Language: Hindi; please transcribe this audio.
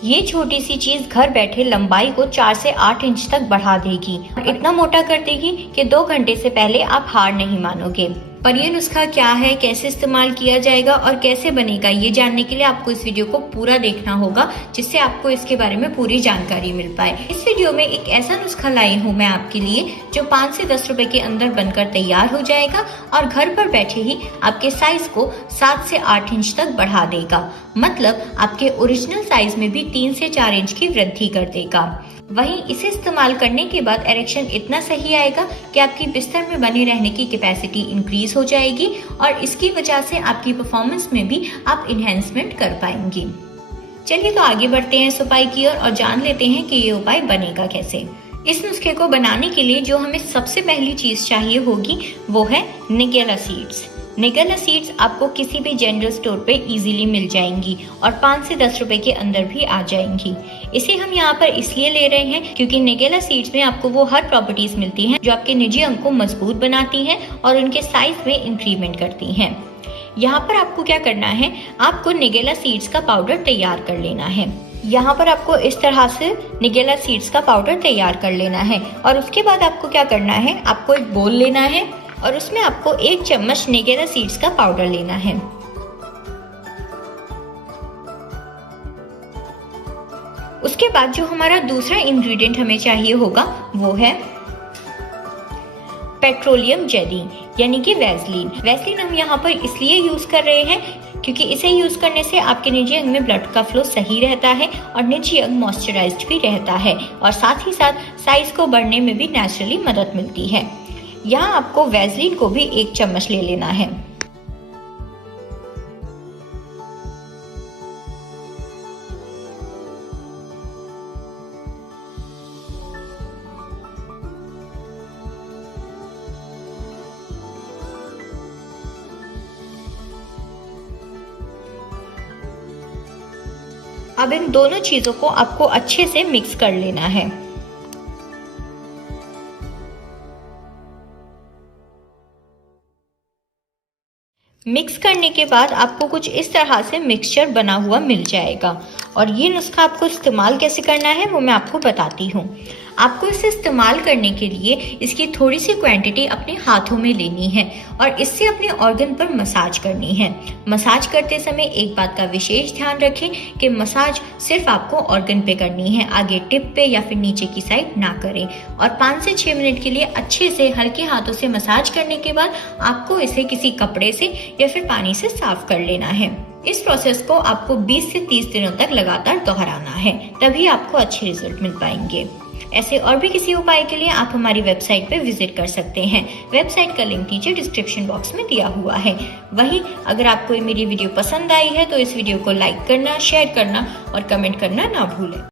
ये छोटी सी चीज घर बैठे लंबाई को 4 से 8 इंच तक बढ़ा देगी, इतना मोटा कर देगी कि 2 घंटे से पहले आप हार नहीं मानोगे। पर ये नुस्खा क्या है, कैसे इस्तेमाल किया जाएगा और कैसे बनेगा, ये जानने के लिए आपको इस वीडियो को पूरा देखना होगा, जिससे आपको इसके बारे में पूरी जानकारी मिल पाए। इस वीडियो में एक ऐसा नुस्खा लाई हूँ मैं आपके लिए जो 5 से 10 रुपए के अंदर बनकर तैयार हो जाएगा और घर पर बैठे ही आपके साइज को 7 से 8 इंच तक बढ़ा देगा। मतलब आपके ओरिजिनल साइज में भी 3 से 4 इंच की वृद्धि कर देगा। वहीं इसे इस्तेमाल करने के बाद इरेक्शन इतना सही आएगा कि आपकी बिस्तर में बने रहने की कैपेसिटी इंक्रीज हो जाएगी और इसकी वजह से आपकी परफॉर्मेंस में भी आप इन्हेंसमेंट कर पाएंगी। चलिए तो आगे बढ़ते हैं इस उपाय की ओर और जान लेते हैं कि ये उपाय बनेगा कैसे। इस नुस्खे को बनाने के लिए जो हमें सबसे पहली चीज चाहिए होगी वो है निगेला सीड्स। निगेला सीड्स आपको किसी भी जनरल स्टोर पे इजीली मिल जाएंगी और 5 से 10 रुपए के अंदर भी आ जाएंगी। इसे हम यहाँ पर इसलिए ले रहे हैं क्योंकि निगेला सीड्स में आपको वो हर प्रॉपर्टीज मिलती हैं जो आपके निजी अंग को मजबूत बनाती हैं और उनके साइज में इंक्रीमेंट करती हैं। यहाँ पर आपको क्या करना है, आपको निगेला सीड्स का पाउडर तैयार कर लेना है। यहाँ पर आपको इस तरह से निगेला सीड्स का पाउडर तैयार कर लेना है और उसके बाद आपको क्या करना है, आपको एक बोल लेना है और उसमें आपको 1 चम्मच निगेला सीड्स का पाउडर लेना है। उसके बाद जो हमारा दूसरा इंग्रेडिएंट हमें चाहिए होगा वो है पेट्रोलियम जेली यानी कि वैसलीन। वैसलीन हम यहाँ पर इसलिए यूज कर रहे हैं क्योंकि इसे यूज करने से आपके निजी अंग में ब्लड का फ्लो सही रहता है और निजी अंग मॉइस्चराइज्ड भी रहता है और साथ ही साथ साइज को बढ़ने में भी नेचुरली मदद मिलती है। यहाँ आपको वैसलीन को भी 1 चम्मच ले लेना है। अब इन दोनों चीजों को आपको अच्छे से मिक्स कर लेना है। मिक्स करने के बाद आपको कुछ इस तरह से मिक्सचर बना हुआ मिल जाएगा और ये नुस्खा आपको इस्तेमाल कैसे करना है वो मैं आपको बताती हूँ। आपको इसे इस्तेमाल करने के लिए इसकी थोड़ी सी क्वांटिटी अपने हाथों में लेनी है और इससे अपने ऑर्गन पर मसाज करनी है। मसाज करते समय एक बात का विशेष ध्यान रखें कि मसाज सिर्फ आपको ऑर्गन पे करनी है, आगे टिप पे या फिर नीचे की साइड ना करें। और 5 से 6 मिनट के लिए अच्छे से हल्के हाथों से मसाज करने के बाद आपको इसे किसी कपड़े से या फिर पानी से साफ कर लेना है। इस प्रोसेस को आपको 20 से 30 दिनों तक लगातार दोहराना है, तभी आपको अच्छे रिजल्ट मिल पाएंगे। ऐसे और भी किसी उपाय के लिए आप हमारी वेबसाइट पे विजिट कर सकते हैं। वेबसाइट का लिंक नीचे डिस्क्रिप्शन बॉक्स में दिया हुआ है। वहीं अगर आपको मेरी वीडियो पसंद आई है तो इस वीडियो को लाइक करना, शेयर करना और कमेंट करना ना भूलें।